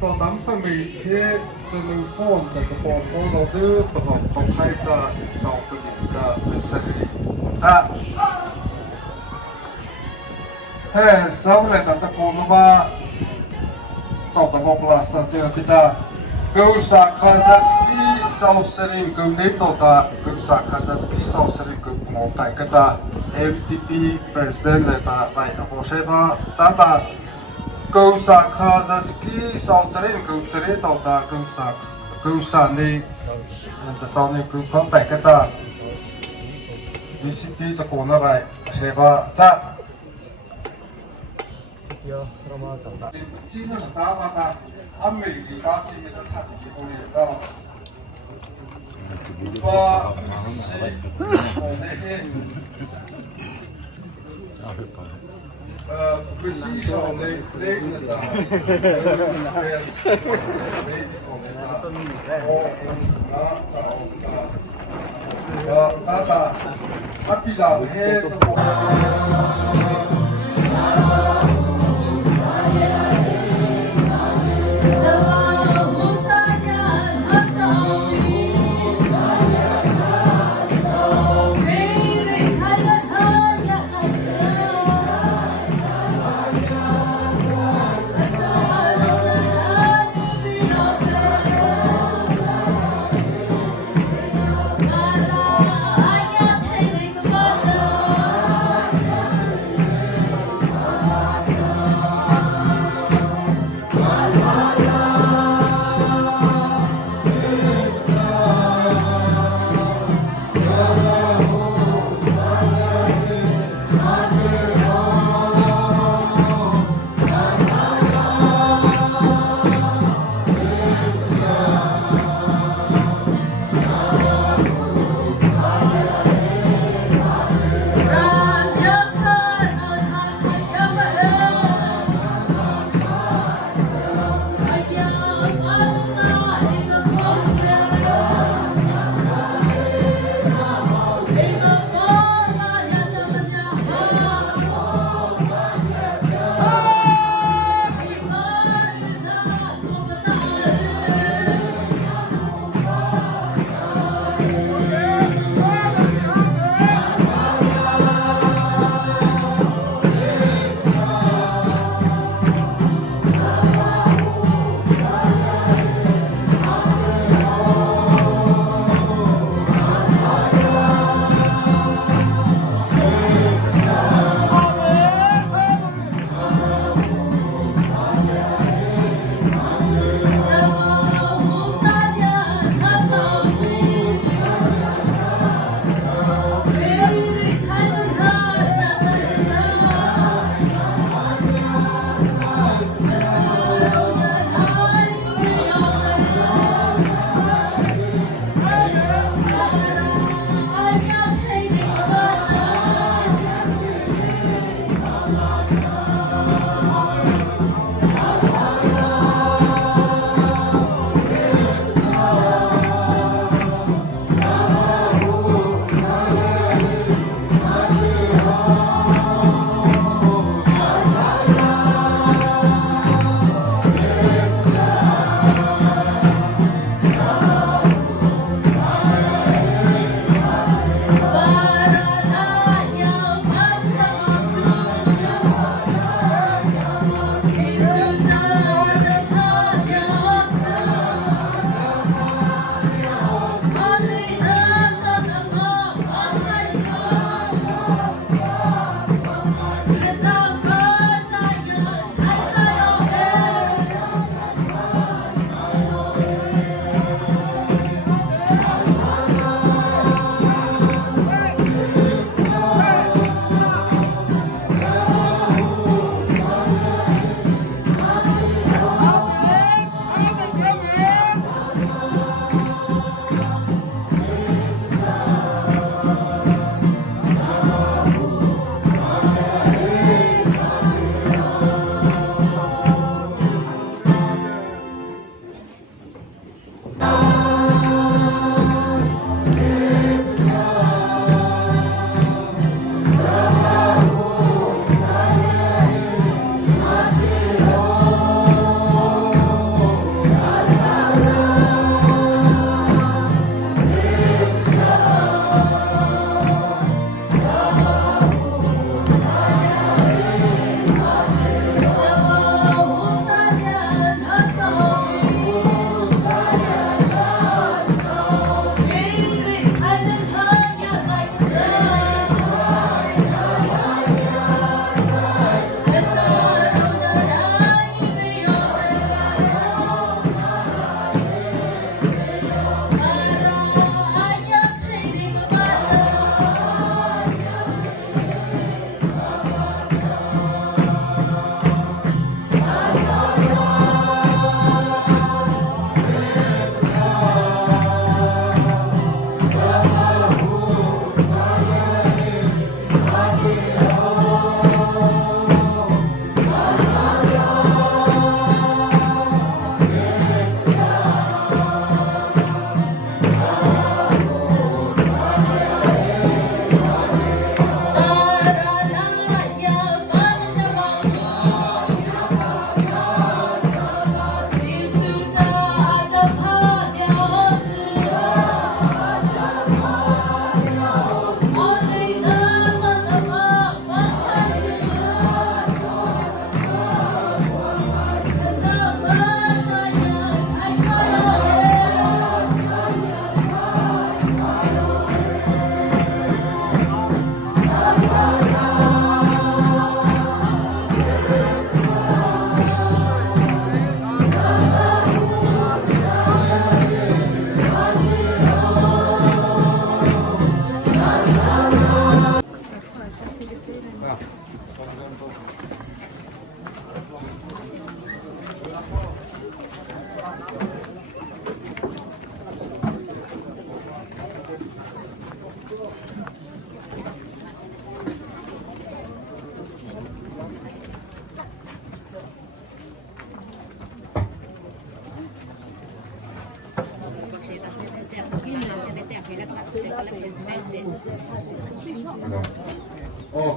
ต่อตามสมัยที่จะมีพ่อแต่จะบอกว่าเราดื้อประกอบของใครก็สองตัวนี้ก็เป็นสิ่งจะเฮ้สาวเลยแต่จะพูดว่าเจ้าตัวบอกลาสัตย์พิตากูสักข้าจะกี้สาวเสรีกูเด็กตัวตากูสักข้าจะกี้สาวเสรีกูมองแต่ก็ตา MTP President เลยตาไปเอาไปใช้ว่าจ้าตากูสักข้าจะกี้สาวเสรีกูเสรีตัวตากูสักนี่แต่สาวนี่กูมองแต่ก็ตาดิสิที่จะพูดอะไรใช่ว่าจ้า지는 자마다 안메이리가 지미를 타기 보여서 와 내게 그시가 레이는다 그래서 자다 아피라 해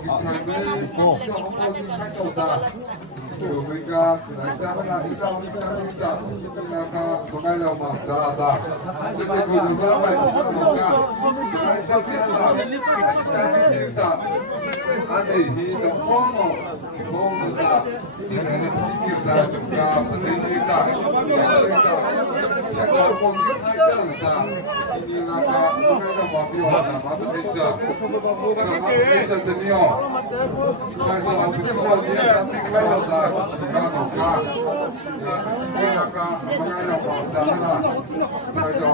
기차는 활동다. 우리가 그날짜나 이자가 보내려 막 자다. 저게 그들과 말이잖아. 그날짜 피한다. 안에 히도 호모가 이기사가 분위기다. 약실다. 제가 공격하다. 이나가 보내려 막 비워다. 마트리샤. 마트리샤 전이요. 기차에서 비워서 비워다. 중간호가 이나가 보내려 막 자다. 제가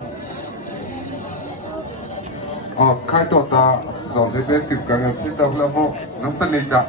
khai tổ ta rồi đến bên từ cả ngàn sinh tâm là vô nó phân định đã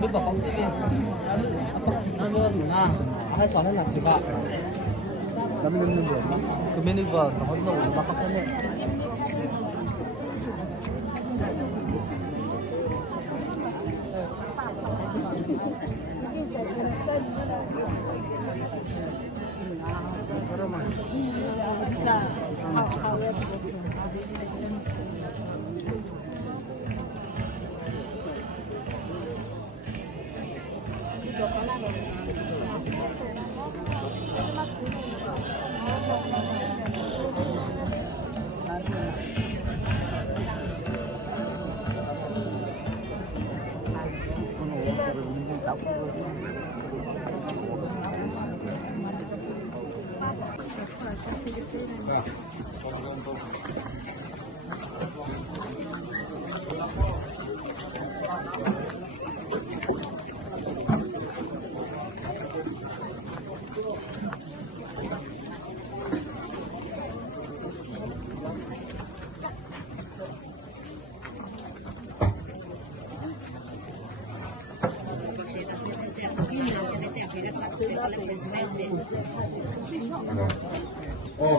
Biết bảo không TV nó luôn na hai xóa nó là gì vậy nó mình được cái menu vở nó nổi mà không phân này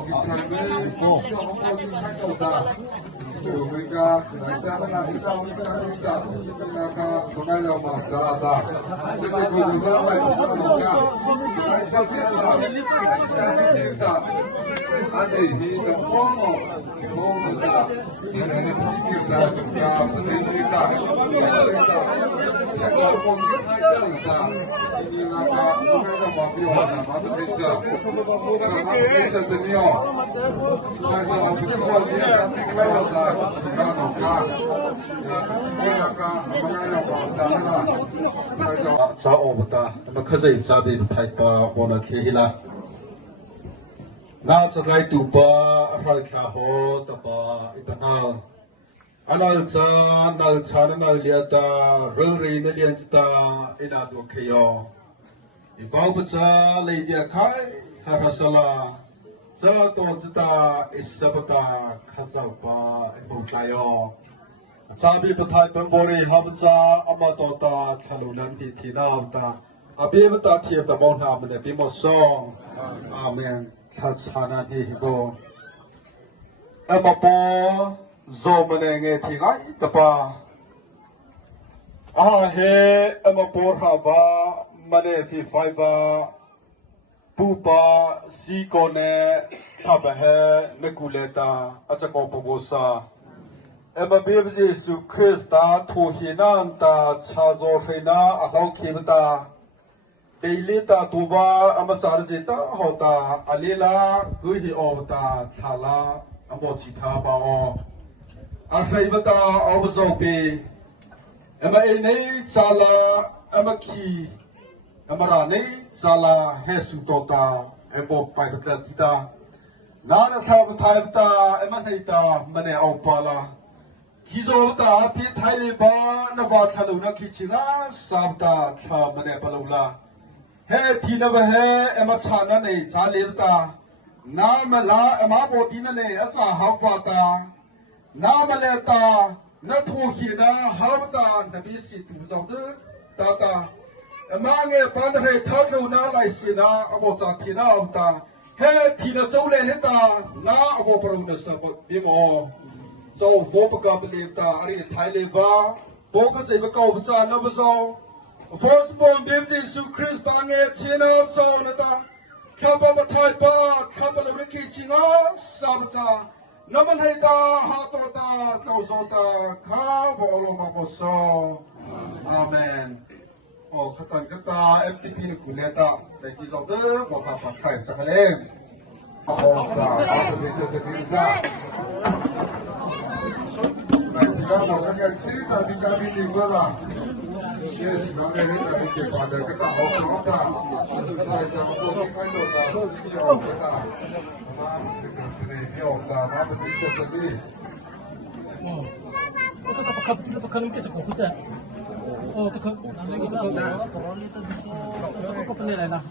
기차는 활동다. 우리가 그날짜나 이자가 보내려 막 자다. 저게 그들과 말이잖아. 그날짜 피한다. 안에 히도 호모가 이기사가 분위기다. 약실다. 제가 공격하다. 이나가 보내려 막 비워다. 마트리샤. 마트리샤 전이요. 기차에서 비워서 비워다. 중간호가 이나가 보내려 막 자다. cha obata ma khazai chabi thai pa wona thehila na chatlai tu pa arai kha ho ta pa itana anal cha na liata ruri na lian sta ina do khayo ibau pa cha le dia khai harasala cha to chita isapata khazau pa ibutlayo Sabi pathai pembori habza amatota thalulan di thinauta abevata thiam ta mona mane bimo song amen thachana hi hibo amapo zo mane nge thingai tapa he amapo haba mane fi fiber pupa si kone thabahe nekuleta achako pogosa Emma Baby Jesu Christa to Hinanta Chazo Fena Alokibata daily ta tuwa amasar zeta hota alila gui ota thala amochi tha ba o akhraibata awzope ama nei sala amaki amara nei sala hesu tota ebo paita tita nana thab thaibta emanheita mane awpala Kizota pi thaile ba na wa chalu na kichinga sabta tha mane palula he thina ba he ema chana nei chalilta namala ema botina nei acha hawata namaleta na thu khina hawta nabi si tu zawde tata ema nge pandre thakhu na lai sina abo cha thina awta he thina chole heta na abo paruna sab bimo so for believe that I Thailand va focus if go bcha no so first born baby Jesus Christ ange china so nata khapa ba thai pa khapa lo ki chinga sabcha naman hai ta ha to ta tau so ta kha bo lo ma bo so amen oh khatan kata FTP ku le ta dai ti so de bo ta pa khai sa kale oh ta a de se ki ja Vamos a ver si está de camino igual. Si es no me gusta dice cuando que está otra sai già un po' di cosa se che io da ma dice così 또 가는 게 좋고 그때 또 끝내 내가